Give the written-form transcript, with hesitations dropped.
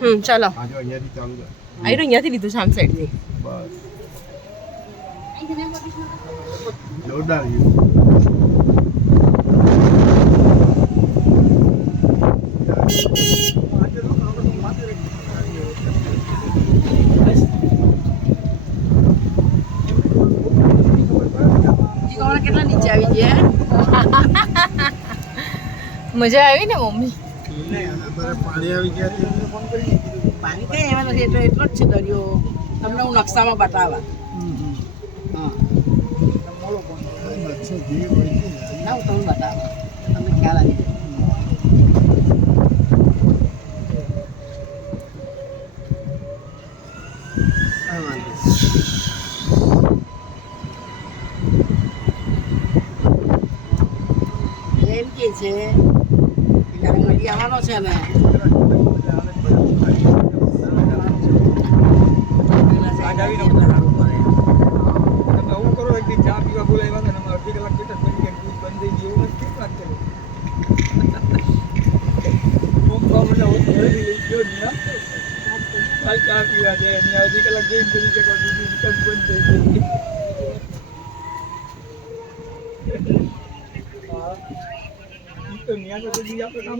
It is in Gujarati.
ચાલો આ જો અહીંયાથી ચાલુ કર. આયરો અહીંયાથી લીધું છે આમ સાઈડથી બસ જોરદાર view. કેટલા નીચે આવી ગયા મજા આવી ને મમ્મી પાણી આવી ગયા પાણી કઈ એમાં નથી એટલો જ છે દરિયો તમને હું નકશામાં બતાવવા ના હું તમને બતાવવા તમને ખ્યાલ આવી જાય એમ કે છે મળી આવવાનો છે ને તો